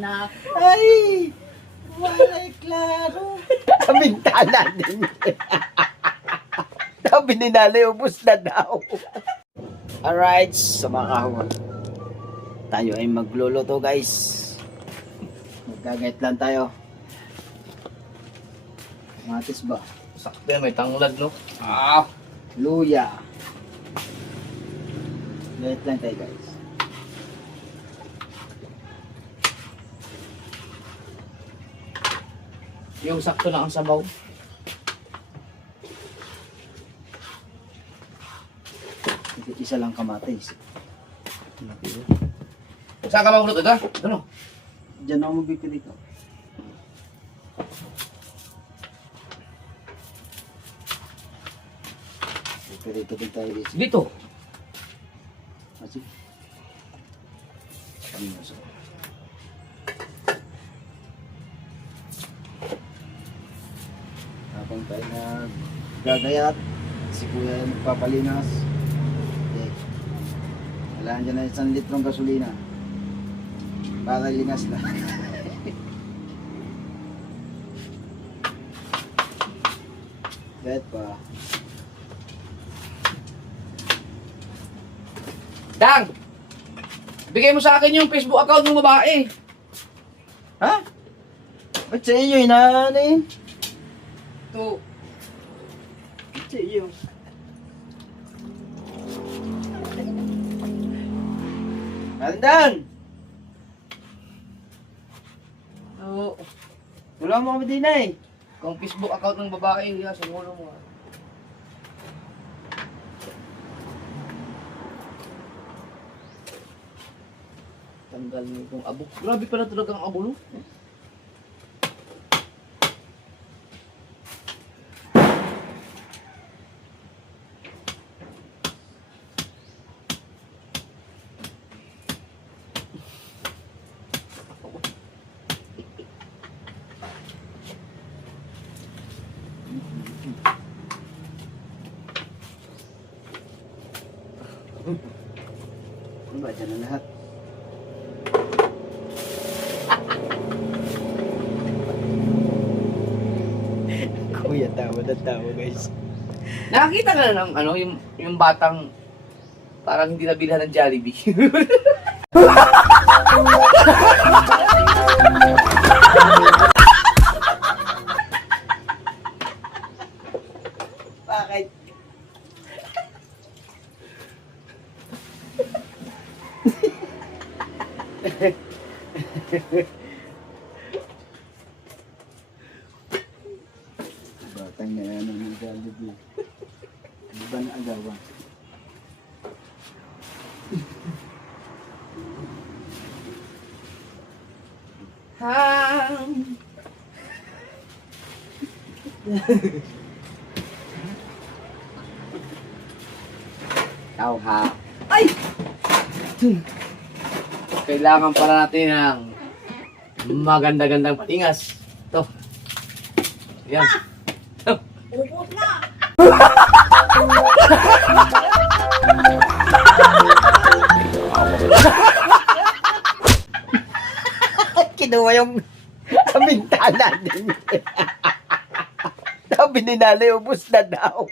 Nako. Ay! Walay klaro. Bintana din. Sabi ni Nalay, ubus na daw. Alright, sa mga kahon. Tayo ay magluluto guys. Magkagayat lang tayo. Matis ba? Sakto yan, may tanglad, no? Luya. Gayat lang tayo guys. Yung sakto lang ang sabaw. Isa lang kamatis. Saan ka mamulot ito? Ano? Diyan ako mabibili dito. Dito din tayo dito. Dito. Kasi. Kami na sa. Habang tayo naggagayat, si Kuya nagpapalinas. Okay. Kailangan dyan na 1 litrong gasolina. Para linas na. Bet pa. Dang! Bigay mo sa akin yung Facebook account ng babae. Ha? Ba't sa iyo inaan Ito. Ba't sa iyo? Alandan! Oo. Wala mo kami din eh. Kung Facebook account ng babae, sa mulo mo. Tanggal mo itong abo. Grabe pala talaga ang abo, no? Ano ba? Diyan na lahat. Kuya, tawa na tawa guys. Nakakita ka na ng ano, yung batang parang hindi nabilhan ng Jollibee. Bakit? Batang na yan ang Jollibee. Ano ba na agawan? Tao ha. Ay! Kailangan pala natin ng maganda-gandang patingas. Ito. Yan. Ubus na. Kinuha yung bintana din. Sabi ni Nalay, ubus na daw.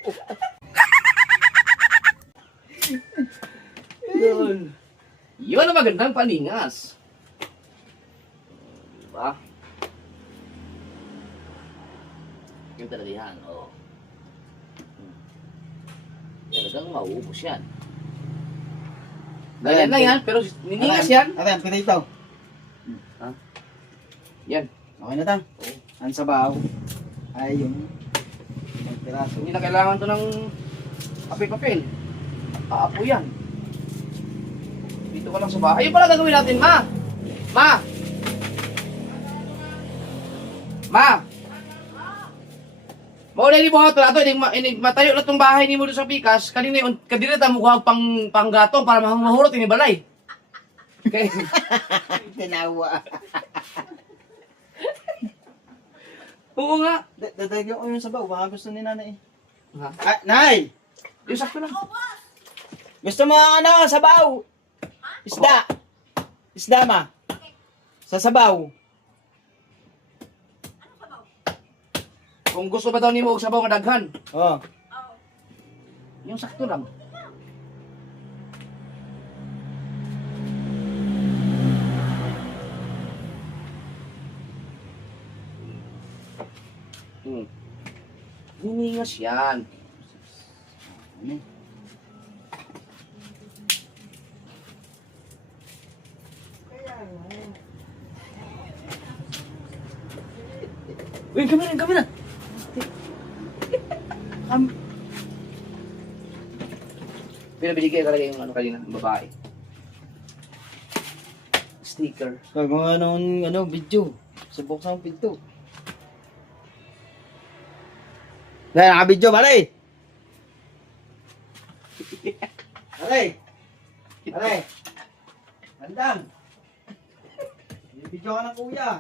Yun. Yun ang magandang paningas. Diba? Yung talaga yan, oo. Talagang mauubos yan. Ganyan lang yan, pero niningas yan. Ayan, pita ito. Yan. Okay na ta. Oo. Ang sabaw ay yung isang piraso. Hindi na kailangan to ng papel-papel. Aapo yan. Dito ka lang sa bahay. Ayun pala gagawin natin, Ma! Ma! Ma! Maulay ni buhat na ito. Matayo na itong bahay ni mo doon sa Pikas. Kanina yung kadira ta mukha panggatong para mahurot yung balay. Okay. Tinawa. Oo nga. Dadagyan ko yung sabaw. Baka gusto ni nanay. Ha? Ah, Nay! Yung sakto lang. Gusto mo ano, sabaw? Isda. Isda ma. Sa sabaw. Kung gusto ba daw nimo og sabaw nga daghan, Oh. yung sakto lang. Hiningas yan. Ano? Uy, kami na. Pinabigay talaga yung ano kanina, yung babae. Sticker. Gagawa ng video. Subok sa pinto. Dahil naka-video, pare! Pare! Pare! Bandang! Video ka ng kuya.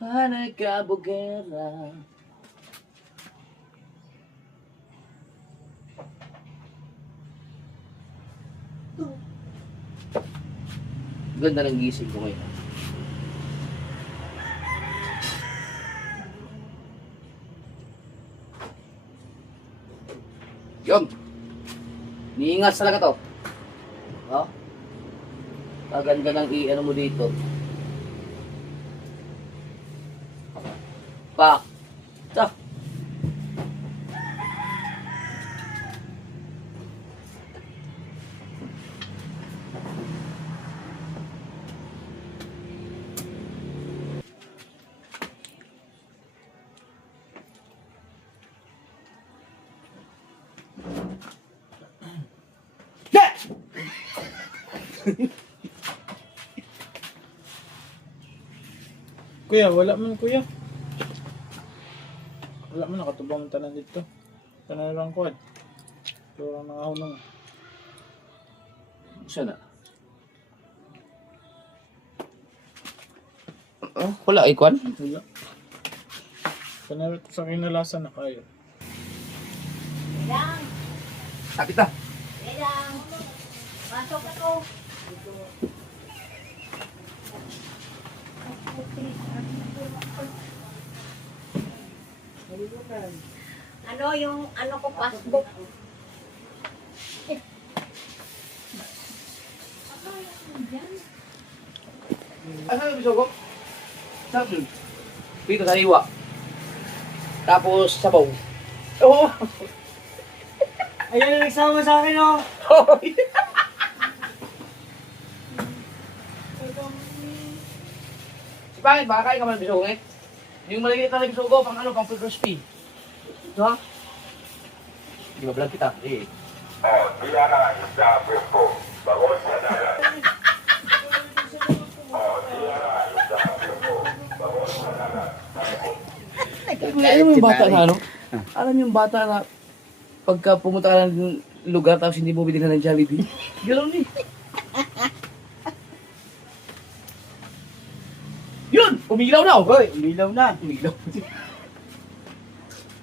Panagkabugera. Ganda ng gising ko ngayon. Yun. Niingat talaga to. Oh. Kaganda ng i-ano mo dito. Pak. Ito. Kuya, wala man kuya. Wala man, nakatubang tanan dito. Tanan lang kuad. Ito lang nakahunong. Siya na. Oh, wala icon. Wala. Tanan sa kinalasan na kayo. Yan. Kapit na. Yan. Pasok ako. Ano yung ano ko passbook? Ano yung bisogo? Sabi. Dito sa liwa. Tapos sabaw. Oo. Ayan ang nagsama sa akin, oh. Si Pangit, baka kain ka man ng bisogo eh. Yung maliliit na bisogo, pang ano, pang crispy. Ito ha? Di ba vlog kita? Eh. Alam mo yung bata na ano? Alam mo yung bata na pagka pumunta ka ng lugar tapos hindi mo binigyan ng Jollibee? Gano'n eh. Yun! Umilaw na oh! Hoy, umilaw na. Umilaw.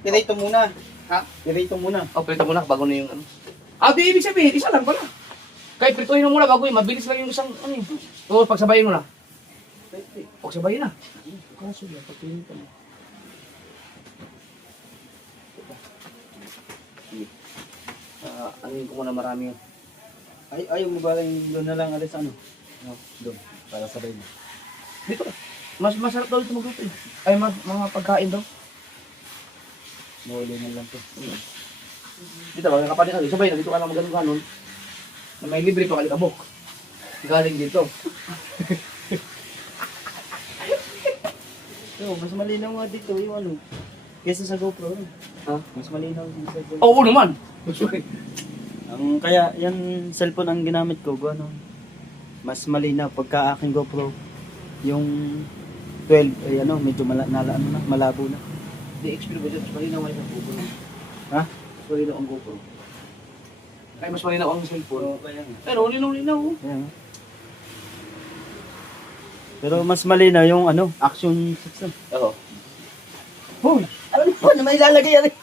Tirito muna. Ha? Tirito muna. Oh, prito muna bago na yung ano. Ah, di ibig sabihin, isa lang pala. Kahit prituhin mo muna bago yun, mabilis lang yung isang ano yun. Oo, pagsabayin mo na. Pagsabayin na. Kaso ba, patuloy pa na. Ano yun ko muna marami yun. Ayaw mo ba yung doon na lang alis ano? No, doon. Para sabay mo. Dito ka. Mas masarap daw dito magluto eh. Ay, mga pagkain daw. Mahuli na lang to. Dito ba, nakapanin ka. Sabay na dito ka lang maganon-ganon. Na may libre pa kalikabok. Galing dito. So, mas malinaw nga dito yung ano. Kesa sa GoPro. Ha? Mas malinaw yung sa GoPro. Oo naman. Ang kaya yan cellphone ang ginamit ko, ano. Mas malinaw pagka aking GoPro. Yung 12 ay ano, medyo malabo na. Di experience ko dyan, mas malinaw nga yung GoPro. Ha? Mas malinaw ang GoPro. Kaya mas malinaw ang cellphone. Oo, kaya nga. Pero linaw-linaw. Kaya nga. Pero mas malinaw yung ano, action 6 na. Oo. Hoy! Ano pa na may lalagay yan eh?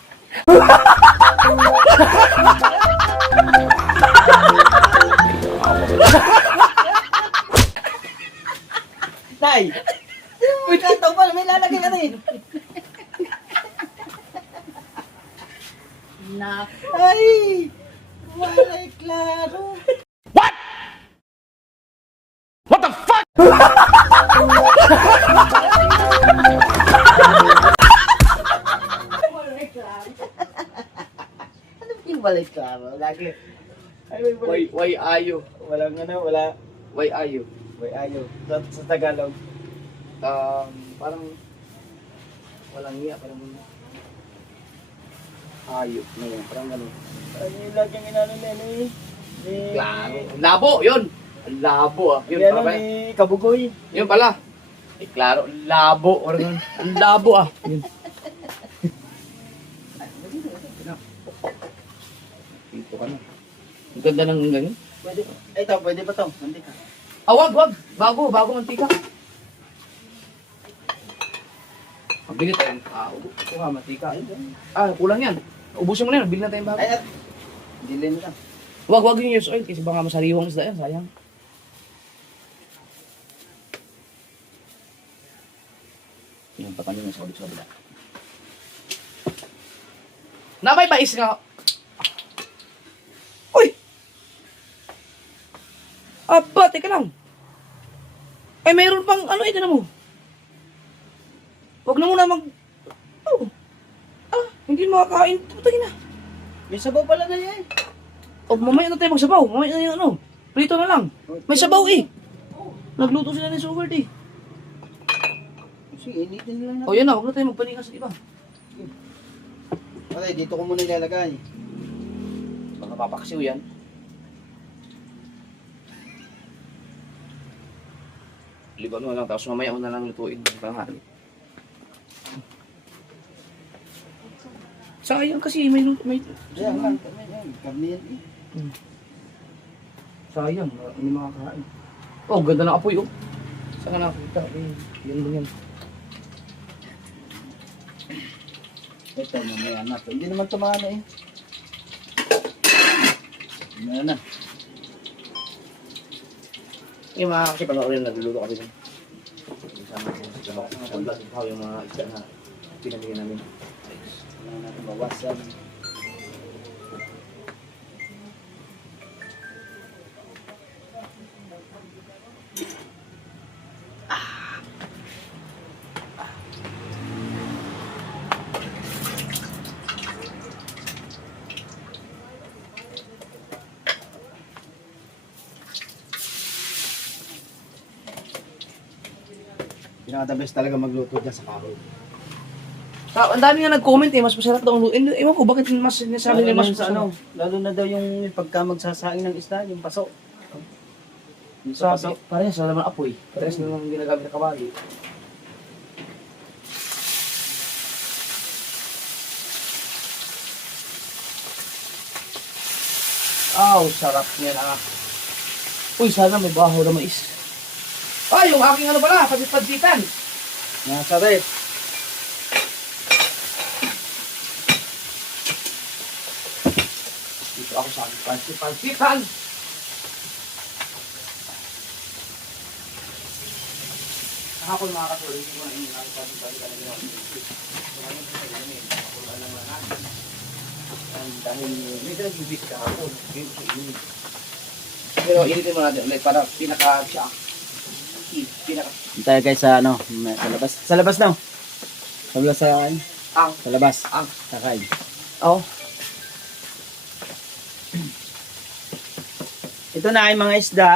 Nay! Uy, kataw pala, may lalagay ka rin. Naku. Ay! Walay klaro. Ano yung walay klaro? Lagi. Ay, may walay. Why are you? Walang ano, wala. Why are you? Why ayaw? Sa Tagalog. Parang walang iya, parang ayok na yan, parang gano'n. Ay, yung lagi yung inano na ano eh. Klaro. Ang labo, yun! Ang labo ah. Yun, Yung ano pala. ni Kabugoy. Yun pala. Eh, klaro, ang labo. Parang gano'n. Ang labo ah. Yun. Dito ka na. Ang ganda ng ganyan. Pwede. Ay, ito, pwede ba ito? Hindi ka. Ah, wag. Bago mantika. Magbili tayo. Ito nga, mantika. Kulang yan. Ubusin mo na yan. Bili na tayong bago. Ay, dilin ka. Wag yung use oil kasi baka masariwang isda yan. Sayang. Yung papanin yung sa kabila. Namay bais nga. Uy! Aba, teka lang. Eh, mayroon pang ano, ito na mo. Huwag na muna mag... Oh. Hindi makakain. Putangin na. May sabaw pala na yan. O, mamaya na tayo magsabaw. Mamaya na yung ano. Prito na lang. May sabaw eh. Nagluto sila ng sugar eh. Sige, initin lang na. O, yan na. Huwag na tayo magpanikas sa iba. Okay, dito ko muna ilalagay. Baka papaksiw yan. Liban mo lang. Tapos mamaya mo na lang lutuin. Panghalo. Sayang kasi may... Diyan lang. Kami yan eh. Sayang. Hindi makakain. Oh, ganda ng apoy oh. Saan ka nakakita? Yan lang yan. Ito, mamaya na to. Hindi naman tumana eh. Mamaya na. Yung mga kasi panoorin na nagluluto kami dun. Sama ko yung mga isda na pinamigay namin. Wala natin bawasan. Pinaka-the best talaga magluto dyan sa kahoy. Ang dami nga nag-comment eh, mas masarap daw ang luto. Ewan ko, bakit mas sinasabi nila mas sa masarap? ano, lalo na daw yung pagka magsasaing ng isda, yung paso. Yung sa paso. Sabi, parehas na naman apoy. Parehas na naman ginagamit na kawali. Sarap niyan ah. Uy, sana may baho na mais. Yung aking ano pala, pagpagsitan. Nasa rep. Dito ako sa aking pagpagsitan. Kahapon mga katulad, hindi ko na ininang pagpagsitan na ginawa. Dahil medyo nag-ibig kahapon. Pero initin mo natin ulit para pinaka-siya. Tayo guys sa ano, sa labas. Sa labas na. Sa labas sa Sa labas. Sakay. Oh. Ito na ay mga isda.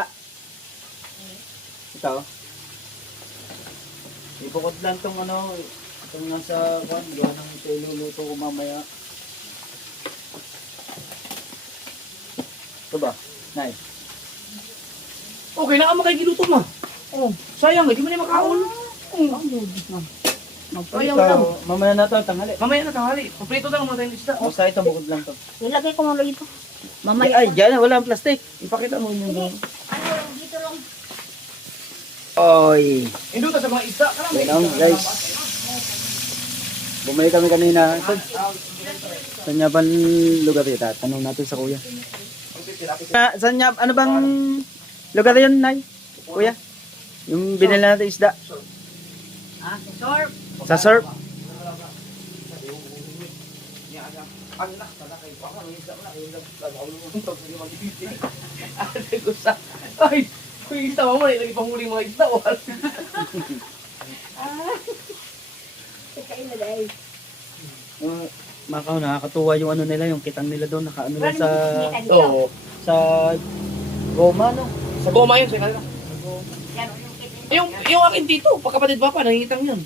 Ito. Ibukod lang tong ano, itong nasa kwan, gawa ng ito iluluto ko mamaya. Ito ba? Nice. Okay na ka makikiluto mo. Oh, sayang, hindi mo na makaon. Sayang Ito, lang. mamaya na to, tanghali. Mamaya na tanghali. Kumplito na lang mga tayong isda. Basta ito, bukod lang to. Nilagay ko muna ito. Mamaya. Ay, dyan, wala ang plastic. Ipakita mo yung mga... Ano, dito lang. Oy. Induto sa mga isda. Kalang may Yan, isda. guys. Bumalik kami kanina. Saan niya ba lugar ito? Tanong natin sa kuya. Saan niya, ano bang lugar yun, Nay? Kuya? Yung binili natin isda. Ah, sir. Sa surf. Anak, talakay ko ako. Ngayon na, ngayon na. Lalo mo ito. Hindi mag-ibig. Ate ko sa... Ay, kung isda mo man, ilagay pang huli mga isda. Kain na dahil. Makaw, nakakatuwa yung ano nila, yung kitang nila doon, nakaano lang sa... Oo. Sa goma, no? Sa goma yun, sa kanila. Yan, yung kita. Yung akin dito, pagkapatid ba pa, nangitang yun.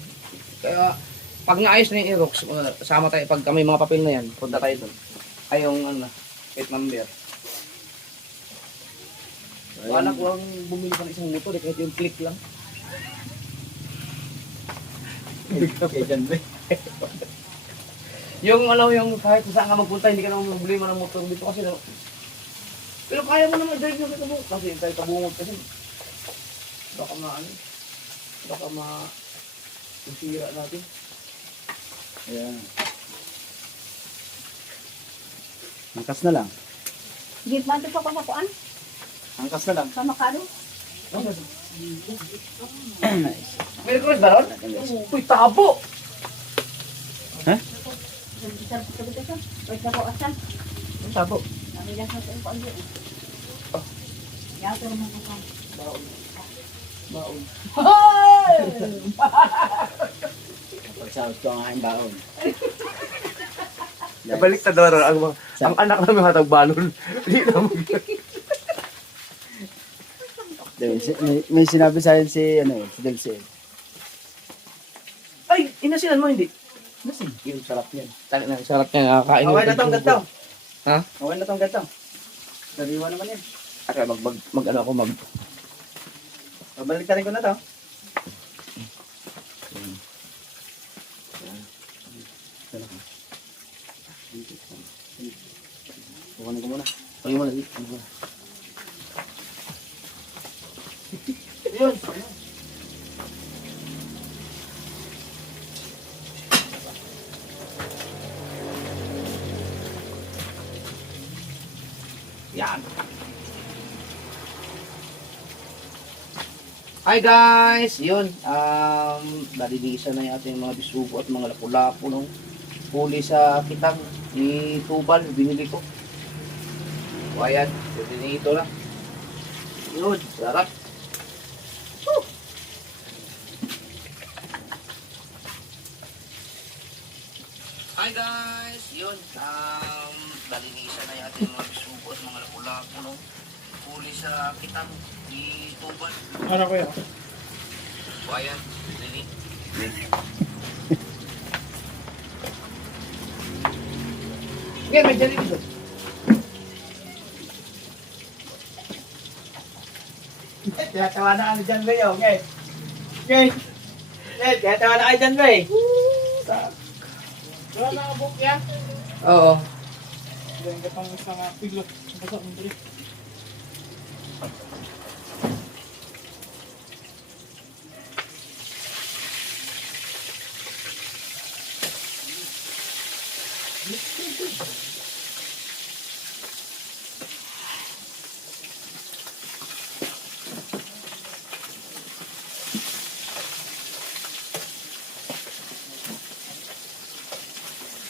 Kaya, pag naayos na yung Aerox, sama tayo, pag may mga papel na yan, punta tayo doon. Ay, yung ano na, plate number. Wala ko ang bumili pa ng isang motor, kahit yung click lang. Okay, dyan ba? Yung ano, yung kahit saan ka magpunta, hindi ka naman mabili mo ng motor dito kasi no. Pero kaya mo naman drive na kita kasi tayo tabungod kasi. Baka isira natin. Ayan. Angkas na lang. Di ba ito pa kasakuan? Angkas na lang. Sa Makado? Nice. May cross ba ron? Uy, tabo! Ha? Isang pagkabigasan. Pwede na po asan. Ang tabo. Kami lang sa ito ang pag-iwi. Oh. Yato naman ko pa. Baon. Baon. Pagsahod ko ang aking baon. Nabalik na daw ang anak namin hatag balon. Hindi na May sinabi sa akin si, si Delcy. Ay, inasinan mo hindi? Nasing, yung sarap niyan. Sarap niya, nakakain. Okay na tong ganito. Ha? Okay na tong ganito. Sariwa naman yan. Okay, mag-ano ako, Babalik ko na to. Kukunin ko muna. Pagin mo na dito. Yun. Yan. Hi guys! Yun, nalinisan na yung ating mga bisugo at mga lapu-lapu nung huli sa kitang ni Tubal, binili ko. O ayan, ito na. Yun, sarap. Woo! Hi guys! Yun, nalinisan na yung ating mga bisugo at mga lapu-lapu nung huli sa kitang ni Tubal. Ano ko yun? O ayan, linis. Ngayon, may dyan dito. Tiyatawa na kami dyan, Ray. Okay. Okay. Tiyatawa na kayo dyan, Ray. Wala na ako book yan. Oo. Diyan ka pang isang pilot. Basta ang dali.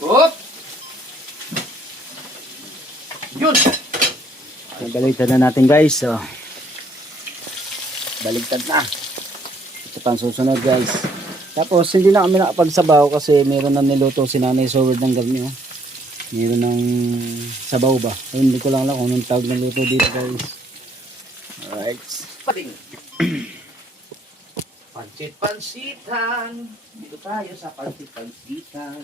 Oop! Yun! Baligtad na natin, guys. So, baligtad na. Ito pa ang susunod, guys. Tapos, hindi na kami nakapagsabaw kasi meron na niluto si Nanay Soward ng gabi. Oh. Meron ng sabaw ba? Ayun, hindi ko lang alam kung anong tawag na luto dito, guys. Alright. Pating. Pansit-pansitan. Dito tayo sa pansit-pansitan.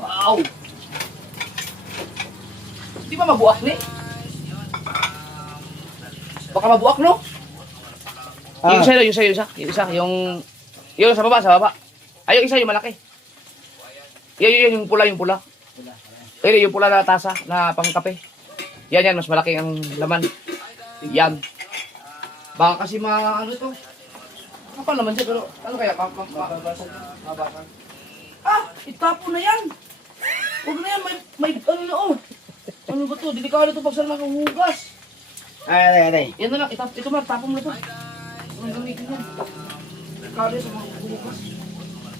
Wow! Di ba mabuak ni? Baka mabuak, no? Yung isa, yung sa baba. Ay, yung isa, yung malaki. Yung pula. Ayun, yung pula na tasa, na pangkape. Yan, mas malaki ang laman. Yan. Baka kasi ano ito. Kapal naman siya, pero ano kaya? Mabakan. Ah! Itapo na yan! Huwag na yan, may ano na oh. Ano ba to? Delikado ito pag saan hugas. Aray. Yan na lang, ito man, tapong na to. Ang gamitin yan. Delikado ito hugas.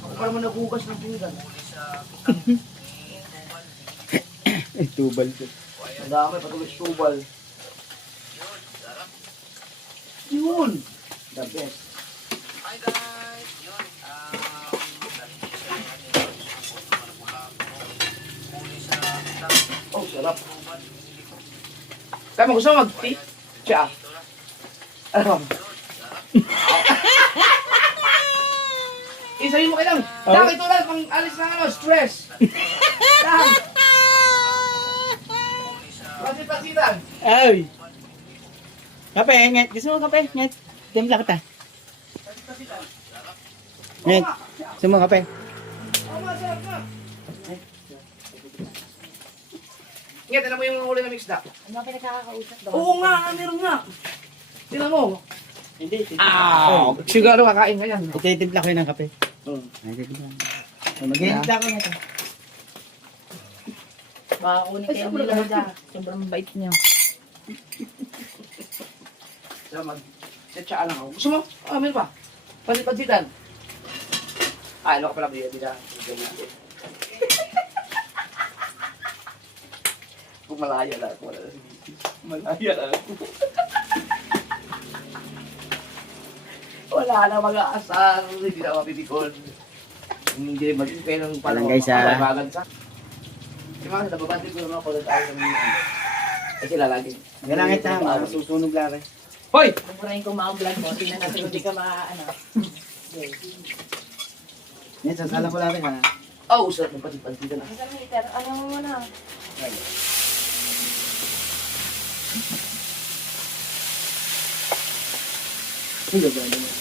Ako pa naman naghugas ng pinggan. Tubal ko. Ang dami, patuloy tubal. Yun! The best. Oh, sarap. Kaya mo gusto mag-tea? Tsa. Ano? Isayin mo kayo lang. Dang, ito lang, pang alis na ano, stress. Dang. Pansit-pansitan. Ay! Kape, nget. Gusto mo kape? Nget. Timpla kita. Pansit-pansitan. Nget. Gusto mo kape? Oo nga, sarap na. Ingat, alam mo yung huli na mixda? Ano ang pinagkakausap daw? Oo nga, meron nga. Tingnan mo. Hindi. Ah, siguro kakain ka yan. Ititimpla ko yun ng kape. Hmm. Ay, timpla. Mag-iimpla ko nito. Baka kunin kayo ni Lola. Sobrang bait niyo. Sila mag-tsa lang ako. Gusto mo? Ah, meron pa. Pansit-pansitan. Ah, ano ka pala, bida. Kung malaya na ako, wala na si Vicky. Malaya na ako. Wala na mag-aasar. Hindi na mapipikon. Hindi mag-ipay ng Walang guys, ah. sa. Di ba, nababante ko naman ako tayo sa mga kasi lalagin. Galangit na, masusunog lang eh. Hoy! Murahin ko mga vlog mo. Tingnan natin kung di ka ano. Nget, sasala ko lang ha. Oh, sarap ng pansit-pansitan na. Ang sarap meter. Ano mo na? Hindi ba naman?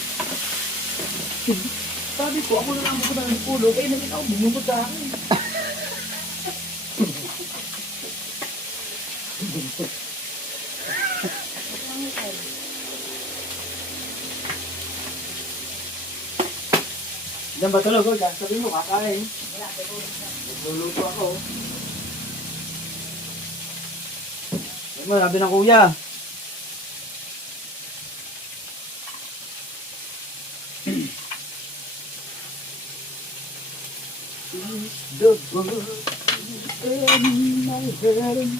Sabi ko, ako na lang ako ng pulo, kaya naging ako bumubot sa akin. Diyan ba tulog? Sabi mo, kakain. Nagluluto ako. Sabi mo, sabi ng kuya. The book in my head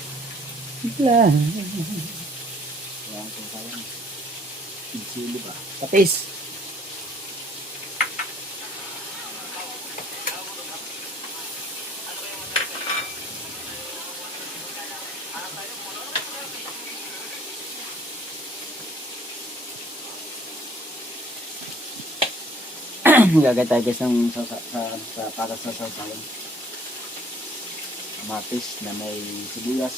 blind. Wala ko kaya. Sili ba? Tapis. Gagay tayo guys ng para sa sasawan. Kamatis na may sibuyas.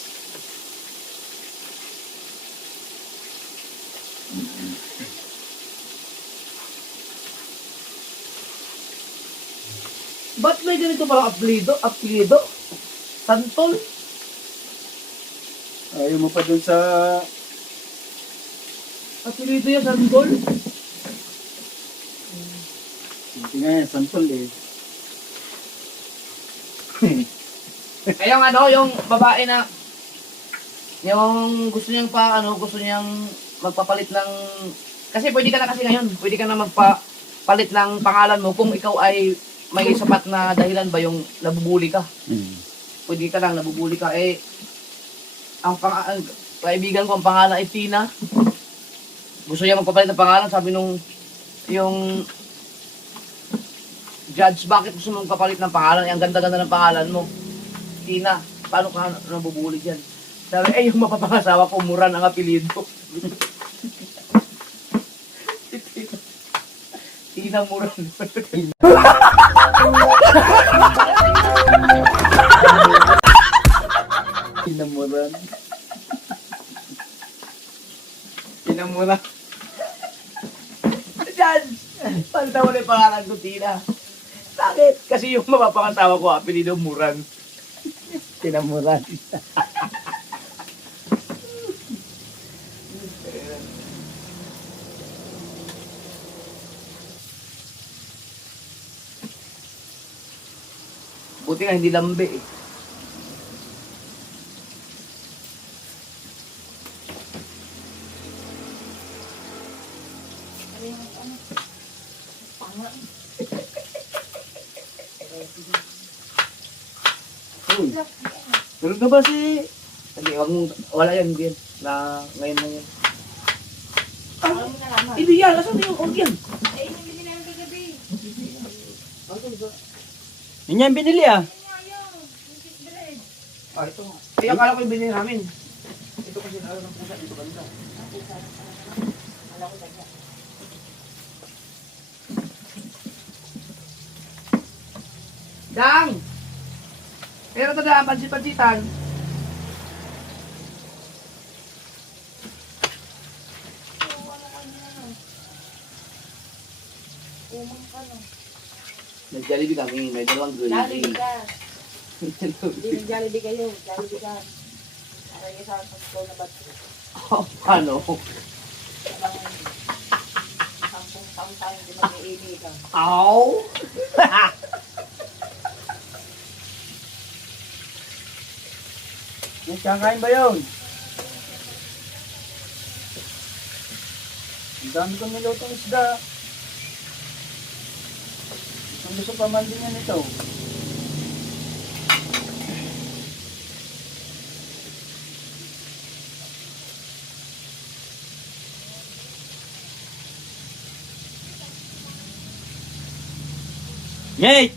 Ba't may ganito palang apelido? Apelido? Santol? Ayaw mo pa dun sa... Apelido yan, Santol? Hindi nga yan, santol eh. Eh, yung ano, yung babae na yung gusto niyang gusto niyang magpapalit ng kasi pwede ka na kasi ngayon, pwede ka na magpapalit ng pangalan mo kung ikaw ay may sapat na dahilan ba yung nabubuli ka. Pwede ka lang nabubuli ka ang kaibigan ko ang pangalan ay Tina. Gusto niya magpapalit ng pangalan, sabi nung yung judge, bakit gusto mong magpapalit ng pangalan? Ang ganda-ganda ng pangalan mo. Tina, paano ka nabubuli dyan? Sabi, yung mapapangasawa ko, Muran ang apelido. Tina Muran. Pinamuran. Pinamura. Judge, paano tawag yung pangalan ko, Tina? Bakit? Kasi yung mapapangasawa ko, apelido Muran. Pinamuran. Buti nga hindi lambe eh. Ano yung ano? Panga. Uy, tulog na ba si... Hindi, wag mong... Wala yan, hindi yan. Ngayon na yan. Alam mo na naman. Hindi yan, asan na yung org yan? Eh, yung hindi namin kagabi. Yun yan binili ah. Ah, ito nga. Kaya akala ko yung binili namin. Ito kasi araw ng pusa, ito ganda. Alam ko ganyan. Dang! Pero ito daan, pansit-pansitan. Umang ka no. May Jollibee kami, may dalawang Jollibee gravy. ka. Hindi ng Jollibee kayo. Jollibee ka. Para yung sa Pasko na ba't Oh, paano? ibang 10 taon tayo hindi mag-iili ka. Ow! Kakain ba yun? Ang dami kong nilutong isda. Ang gusto pa man din yan ito. Yay!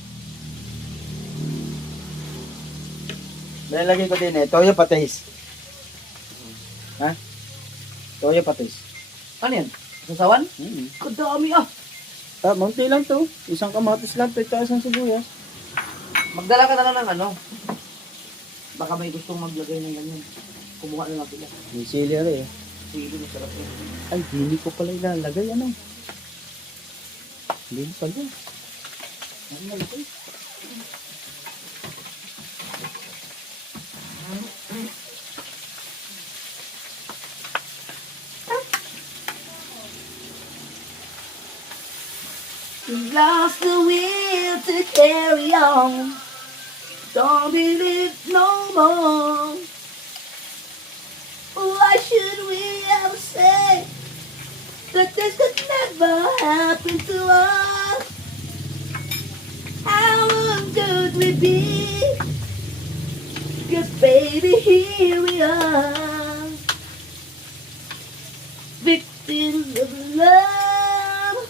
Lalagay ko din eh, toyo patis. Ha? Toyo patis. Ano yan? Sasawan? Kadami ah! Munti lang to. Isang kamatis lang, pwede isang sibuyas. Magdala ka na lang ng ano. Baka may gustong maglagay ng ganyan. Kumuha na lang sila. May sili rin eh. Sige, masarap yun. Ay, hindi ko pala ilalagay ano. Hindi pala. Ano nalagay? Lost the will to carry on. Don't believe no more. Why should we ever say that this could never happen to us? How could we be? 'Cause baby, here we are, victims of love.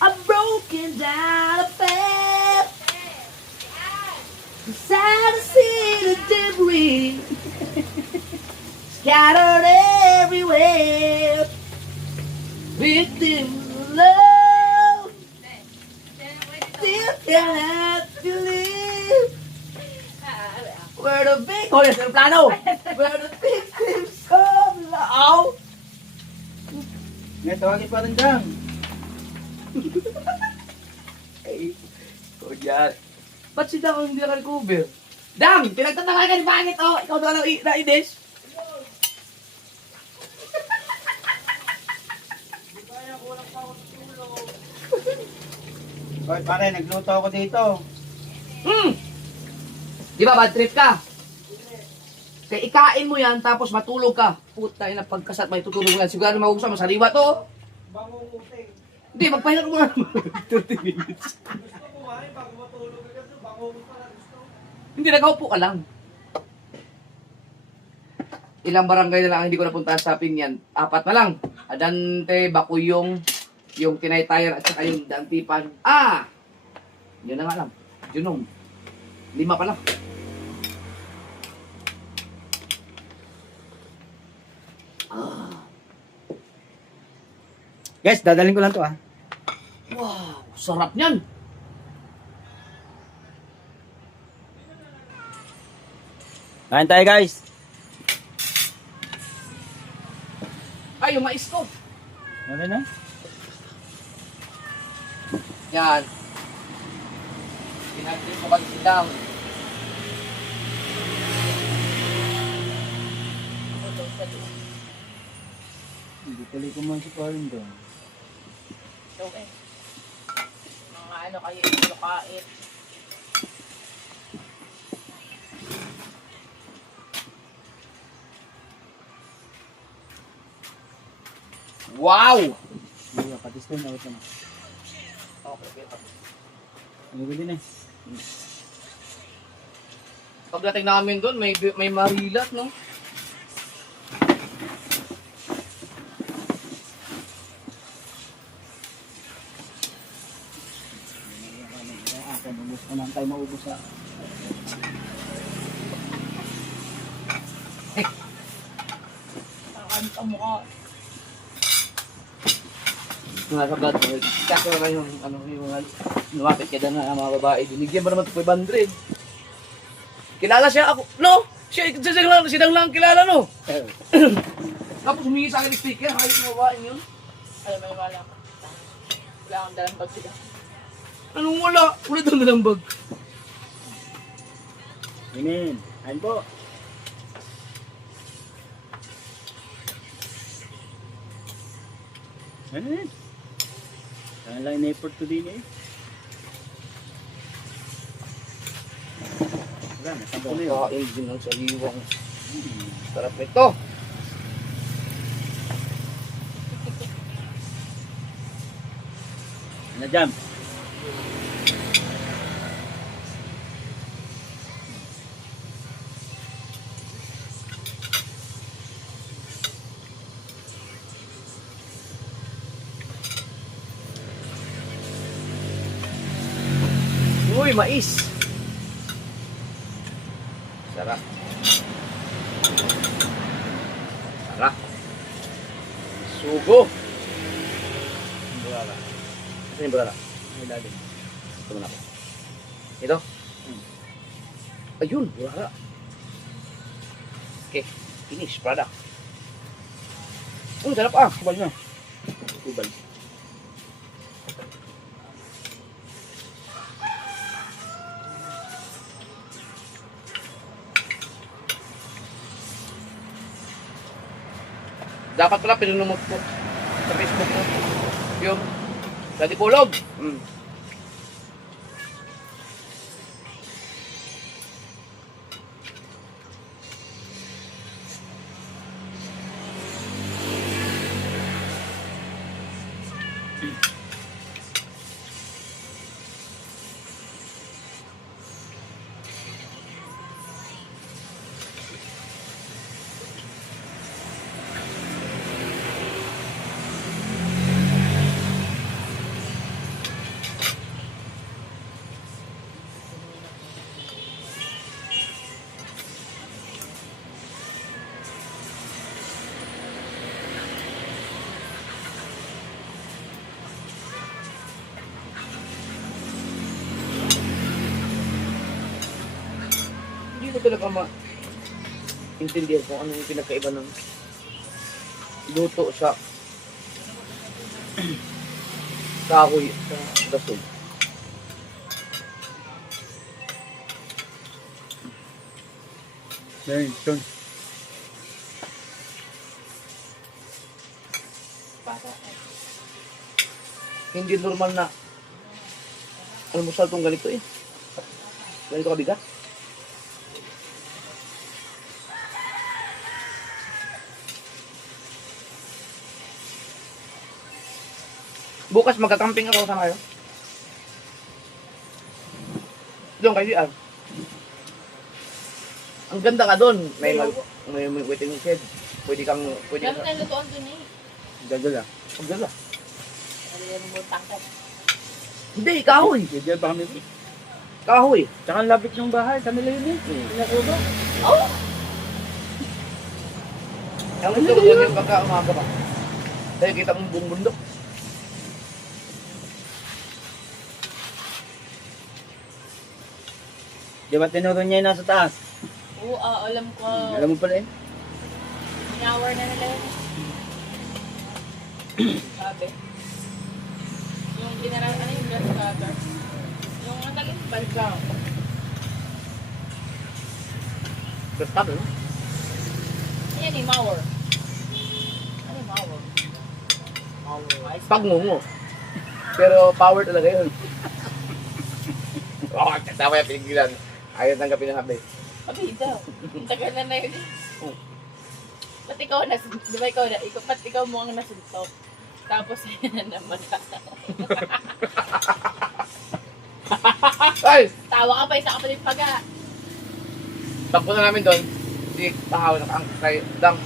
I'm broken down affair. Sad to see the debris scattered everywhere. Victims of love, still can't believe. We're the big... Oh, yes, el plano. We're the victims of love. Ngayon, tawagin pa rin dyan. Ay, kuya. Ba't si Dang hindi naka-recover? Dang! Pinagtataka ka ni Pangit, oh! Ikaw na lang nainis? Hoy, pare, nagluto ako dito. Di ba bad trip ka? Kaya ikain mo yan, tapos matulog ka. Puta, ina pagkasat, may tutulog mo yan. Sigurado magugustuhan mo, sariwa to. Bangungutin. Hindi, magpahinga ka muna. 30 minutes. Hindi, nagaupo ka lang. Ilang barangay na lang ang hindi ko napuntahan sa Pinyan? 4 na lang. Adante, Bakuyong, yung Tinaytayan at saka yung Dantipan. Ah! Yun na nga lang. Junong. 5 pa lang. Guys, dadaling ko lang to ah. Wow, sarap niyan. Kain tayo guys. Ay, yung mais ko. Ano na? Yan. Pinagtin ko kasi down. Hindi pala kumain si Parin doon. So, mga ano kayo, yung kait. Wow! Hindi, patis din. Awit na. Okay. Ano ko din eh. Pagdating namin doon, may marilas, no? Akin, ubus ko lang tayo maubos sa... Ang mukha. Mga kablad, kasi naman yung, yung mga lumapit ka na mga babae, binigyan mo naman ito 500. Kilala siya ako, no? Siya lang kilala, no? Tapos humingi sa akin ng sticker, hayop na babae yun. Alam mo, wala ko. Wala akong dalang bag sila. Anong wala? Wala daw nalang bag. Amen. Ayun po. Ano yun? Kaya lang in-effort ko din eh. Wala, nasampo na yun. Kain din ng saliwang. Sarap ito. Ano dyan? Uy, mais. Sarap. Sarap. Sugo. Wala. Saan yung bulala? May lalim. Ito muna ako. Ito? Ayun, bulala. Okay, finish product. Sarap ah. Kubal na. Kubal. Dapat pala pinunumot ko sa Facebook mo. Yung Daddy Pulog. Hindi ko talaga ma-intindihan kung ano yung pinagkaiba ng luto sa kahoy sa gasol. Ayun, ito. Hindi normal na almusal tong ganito eh. Ganito kabigat. Bukas magka-camping ako sa kayo. Doon kayo diyan. Ang ganda ka doon. May waiting shed. Pwede kang Meron tayong lutuan dun eh. Gagala. Ang ganda. Ano yan mo tangkad. Hindi, kahoy. Gagala pa kami. Kahoy. Tsaka ang labit ng bahay. Kanila yun eh. Pinakuha. Oh! Ang ito ko yung pagka umaga pa. Dahil kita mong buong bundok. Di ba tinuro niya yung nasa taas? Oo, alam ko. Alam mo pala eh. Minhour na nila yun. Sabi. Yung general, ano yung grass cutter? Yung ang naging balsa. Basta doon. Ayan eh, mower. Ano yung mower? Mower. Pagngungo. Pero power talaga yun. Oh, kasama yung pinigilan. Ayaw tanggapin ng habi. Sabi daw. Ang tagal na yun. Ba't ikaw di ba ikaw mo ang nasuntok? Tapos yan naman. Ay! Tawa ka pa, isa ka pa din paga. Tagpo na namin doon. Si Pahaw nakaangkat kay Dang.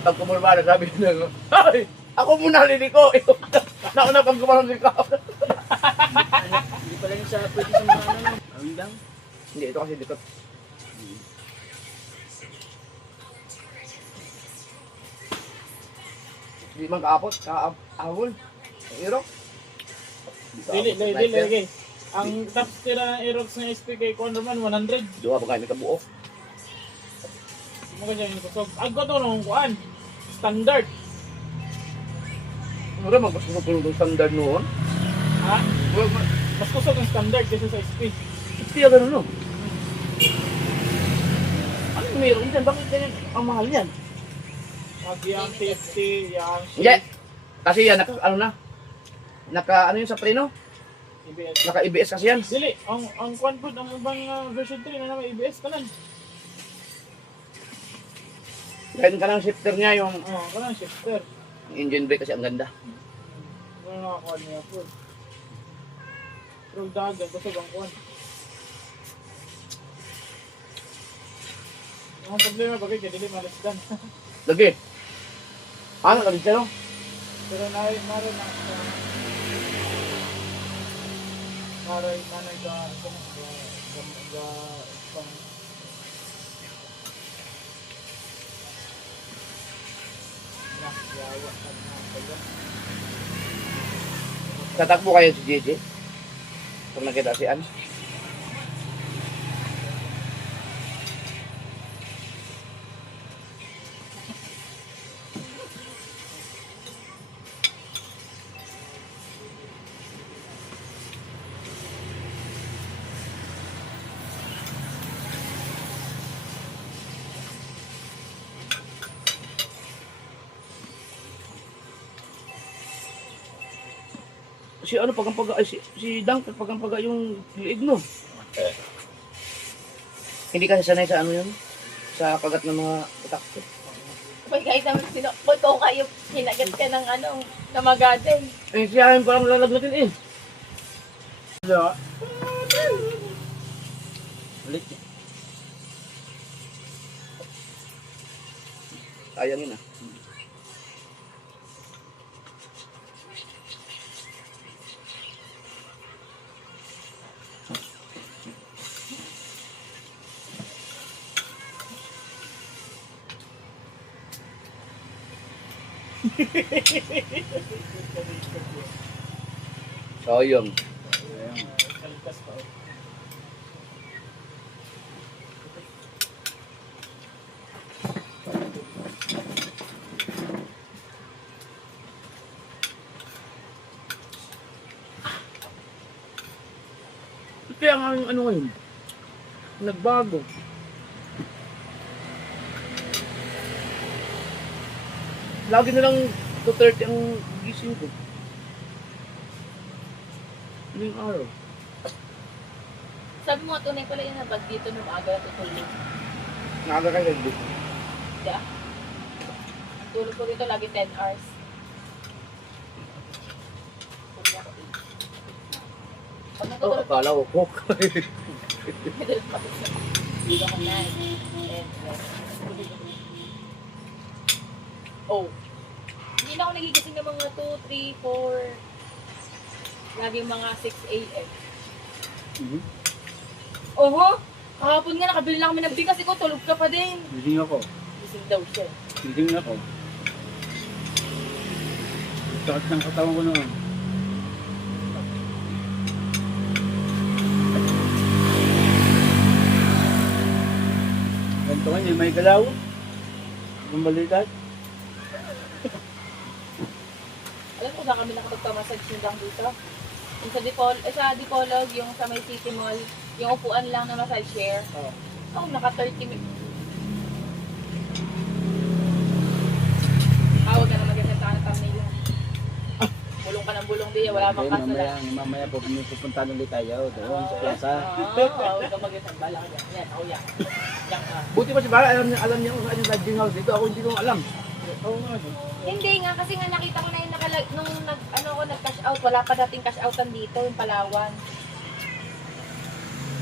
Pag kumulbala, sabi niya, ay! Ako muna liliko! Nauna pag kumarang ikaw. Hindi pala yung sa pwede sa mga ano. Ang lang. Hindi, ito kasi likot. Hindi man kaapot, kaahol. Ang irok. Dili, lagi. Ang top tira ng Aerox na SPK Condorman 100. Duha ba kayo kabuo? Mga dyan yung kusog. Agko to nung kuan. Standard. Mura magpasok ko ng standard noon. Ha? Mas kusog ang standard kaysa sa SP. Hindi ya ganun no. Ano yung meron dyan? Bakit ganyan ang mahal yan? Pag yung 50, yung Hindi. Kasi yan, ano na? Ano yun sa preno? EBS. Naka-EBS kasi yan. Dili, ang kuan po, ang ibang version 3 na naman EBS ka lang. Dahil ka ng shifter niya yung Ka lang, shifter. engine brake kasi ang ganda. Wala nakakuha niya po. Pero dagan, kusog ang kuan. Ang problema bagay kaya dili malisdan. Lagi. Ano ka dito? Pero naroon na nanay ka pang yawa ka na pala. Tatakbo kayo si JJ. Pag nakita si Ann. Si ano pagampaga ay si Dang pagampaga yung liig no. Hindi kasi sanay sa ano yun. Sa kagat ng mga utak ko. Kapag kahit naman sinokpot ko kayo, hinagat ka ng ano, namagatin. Eh siyahin parang lalagnatin eh. Wala. Ulit. Sayang yun ah. Sayang. Kaltas pa. Kaya nga yung ano ngayon. Nagbago. Lagi na lang 2:30 ang gising ko. Ano yung araw? Sabi mo, tunay pala yan na bag dito nung aga na tutulog. Naaga ka nagbo. Hindi ah. Ang tulog ko dito lagi 10 hours. Tulog ako 8. Pag Oh, natutulog akala ko cook. Madalas pa sa dito ko 9, 10, 12. Oh. Hindi na ako nagigising ng mga 2, 3, 4. Lagi mga 6 a.m. Mhm. Oho! Kahapon nga nakabili lang kami ng bigas. Ikaw tulog ka pa din. Gising ako. Gising daw siya. Gising ako. Sakit ng katawan ko noon. Ganito nga, may galaw. Bumalikat. Alam mo saan kami nakapagpamassage nyo lang dito? Yung sa Dipolog, yung sa may City Mall, yung upuan lang na massage chair. Oo. Oh, naka 30 minutes. Huwag ka na maganda sa thumbnail lang. Bulong ka ng bulong diya, wala mang kasala. Mamaya po, pupunta ulit tayo doon sa plaza. Huwag ka maganda. Bala ka dyan. Yan, yan. Yan ka. Buti pa si Bara, alam niya kung saan yung lodging house dito. Ako hindi ko alam. Oo nga, no? Hindi nga, kasi nga nakita ko na yung nung nag-cash out, wala pa dating cash outan dito, yung Palawan.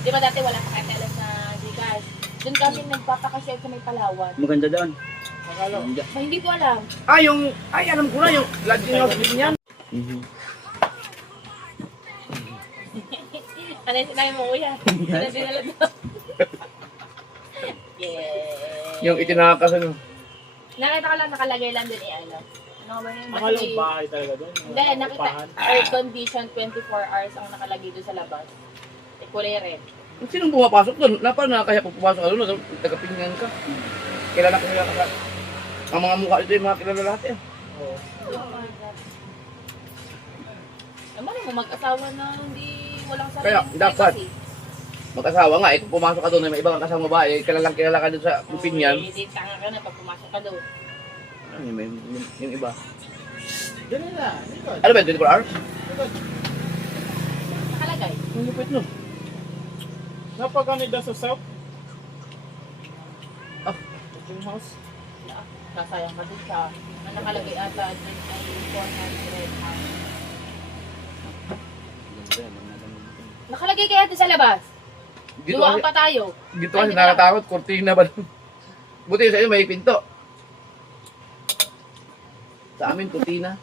Di ba dati wala pa katelas na Gcash? Doon kami nagpapakash out sa may Palawan. Maganda doon. Akala ko. Ba, hindi ko alam. Alam ko na yung laging house din yan. Mhm. Ano yung sinabi mo, kuya? Ano dinala doon? Yeah. Yung itinakas ano. Nakita ko lang nakalagay lang din ano. Ano ba yun? Akala ko May- bahay talaga doon. Hindi, nakita, Upahan. air condition 24 hours ang nakalagay doon sa labas. Eh, kulay red. Sinong pumapasok doon? Nakaya pag pumasok ka doon, tagapingan ka. Kilala ka ka. Ang mga mukha dito yung mga kilala lahat eh. Oo. Naman mo, mag-asawa na hindi walang sarili. Kaya, dapat. Mag-asawa nga, kung pumasok ka doon, may ibang kasama babae, kilalang kilala ka doon sa opinion. Hindi, tanga ka na pag pumasok ka doon. Ano yung iba? Ganun na. Likod. Ano ba yun, 24 hours? Likod. Nakalagay. Ang lupit no. Napagano daw sa south? Ah. Yung house. Nasayang ka doon sa, ang nakalagay ata doon ay 400. Nakalagay kaya doon sa labas? Dito Duwaan kasi, pa tayo. dito kasi nakatakot, kortina ba? Buti sa inyo may pinto. Sa amin, kortina.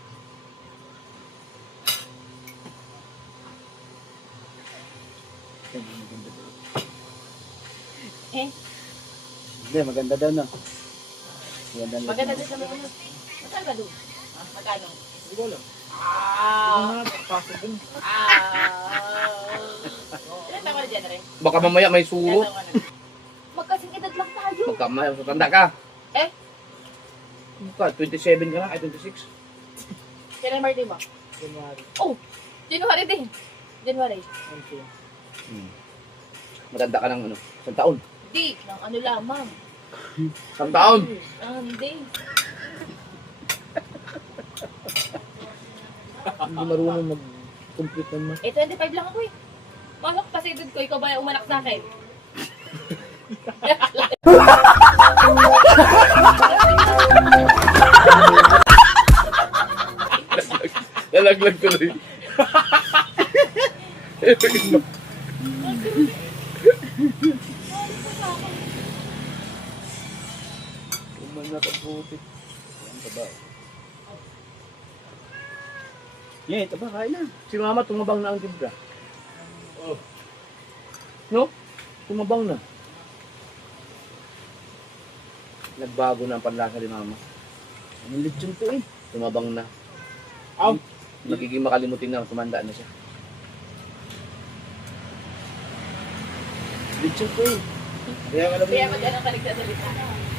Eh, Hindi, maganda daw no. Maganda daw. maganda doon sa mga ano. Masal ka doon? Ah, magkano? Hindi ko alam. Ah! Pasok dun. Ilan taon ka na dyan, Ren? Baka mamaya may Ilan suro. taon ka na? Magkasing edad lang tayo. Baka mamaya matanda ka. Eh? Baka 27 ka na, ay 26. Kailan yung birthday mo? January. Oh! January din. January. Okay. Matanda ka ng ano, isang taon. Di, ng ano lamang. Isang taon. Hindi. Hindi marunong mag-complete naman. Eh, 25 lang ako eh. Masok pa sa edad ko, ikaw ba yung umanak sa akin? Lalaglag tuloy. Kuman na pagbuti. Ayan ka ba? Yeah, ito ba, kain na. Si mama tumabang na ang timpla. Oh. No? Tumabang na. Nagbago na ang panlasa ni mama. Ang lechon to eh. Tumabang na. Aw! Magiging makalimutin na, tumanda na siya. Lechon to eh. Kaya alam mo Kaya mag ano ka nagsasalita.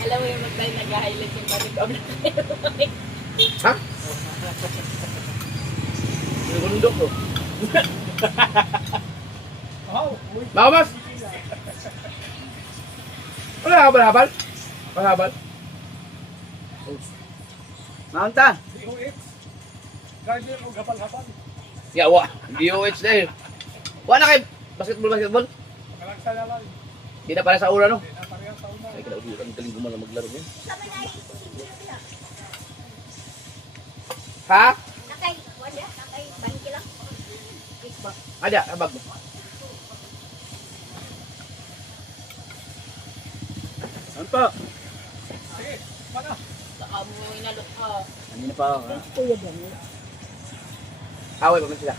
Alam mo yung mag-time nag-highlight yung pag Ha? Bundok ko. Oh, uy. Makamas! Wala ka ba habal? Habal? Maunta! DOX. Guardian o gapal-gapal. Yawa. DOH na eh. Wala kayo. Basketball. Kalagsa na lang. Hindi na para sa ura, no? Naparehas sa una. Ay, kalausuran. Galing gumala maglaro niya. Ha? Nakay, wala, nakay, bangki lang. Ada, abag mo. Ano pa? Sige, mana? Saka mo inalok ka. Kanina pa ako ha. Away pa man sila.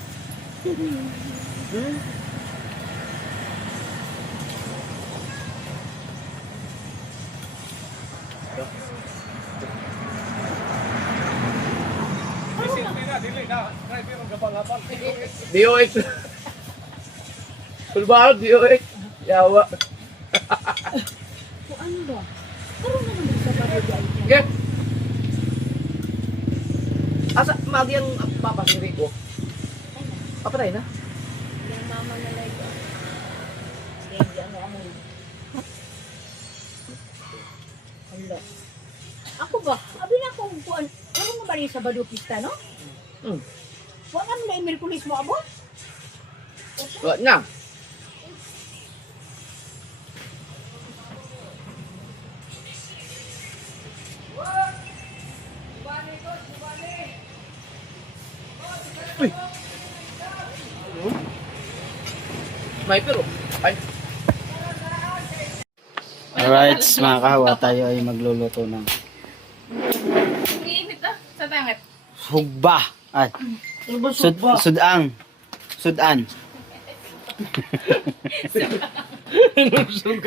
Dili na. Driver o gapal-gapal. DOH. Pulbarot, DOH. Yawa. Kung ano ba? Karoon na naman sa barangay. Okay. Asa, magi ang papa si Rico. Papatay na? Yung mama na like, hindi ano ako. Hala. Ako ba? Abi na kung kuan. Karoon na ba rin sa Bado Pista, no? Hmm. Wala mo na yung Merkulis mo abot? Wala na. Sniper oh. Ay. Alright, mga kahawa, tayo ay magluluto ng Iinit ah, sa tangat. hugba. Ay, Ano ba sudang. Sudan.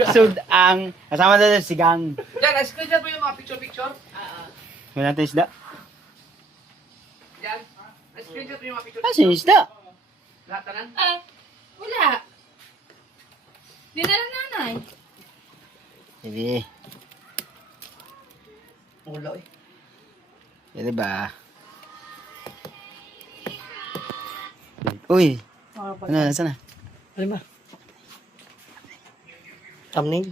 Sudang. Kasama na sigang. Diyan, screenshot mo yung mga picture-picture. Wala natin isda. Diyan. Screenshot mo yung mga picture. Kasi isda. Lahat na nan. Ah, wala. Dinala nanay. Sige. Wala eh. Pwede ba? Uy. Ano, nasaan na? Ano ba? Thumbnail?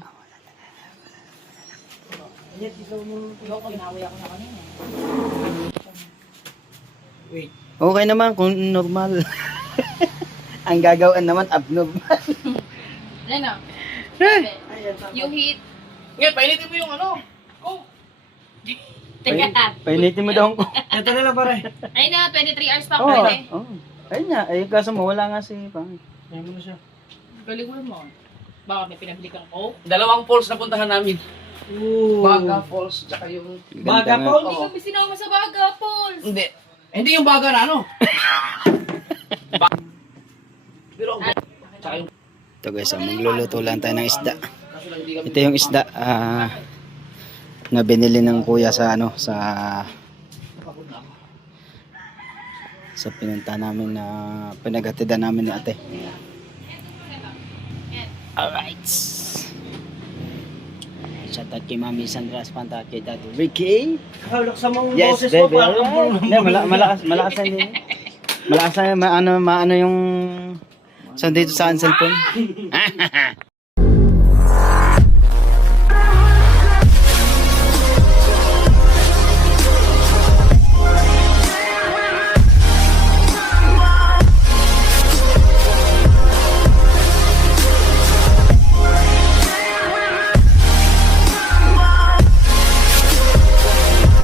Wait. Okay naman kung normal. Ang gagawin naman abnormal. Ano? Yung heat. Ngayon, painitin mo yung ano. Oh. Teka. Painitin mo daw ko. Ito na lang pare. Ay na, 23 hours pa Oo. pwede. Oh. Ayun nga. Ay, kaso mo, wala nga si Pang. Ayun mo na siya. Galing mo. Baka may pinabili kang coke. Dalawang falls na puntahan namin. Ooh. Baga Falls, tsaka yung... Baga Ganda nga. Falls? Hindi kami sinama sa Baga Falls. Hindi. Hindi yung baga na ano. Pero, tsaka yung... Ito guys, magluluto lang tayo ng isda. Kaso lang hindi kami... Ito yung isda na binili ng kuya sa ano, sa pinunta namin na pinagatidan namin ni ate. Alright. Shout out kay Mami Sandra Espanta, kay Daddy Ricky. Halok sa mga Yes, boses mo baby. parang Hindi, malakas na yun. Malakas na, maano yung sound dito sa cellphone.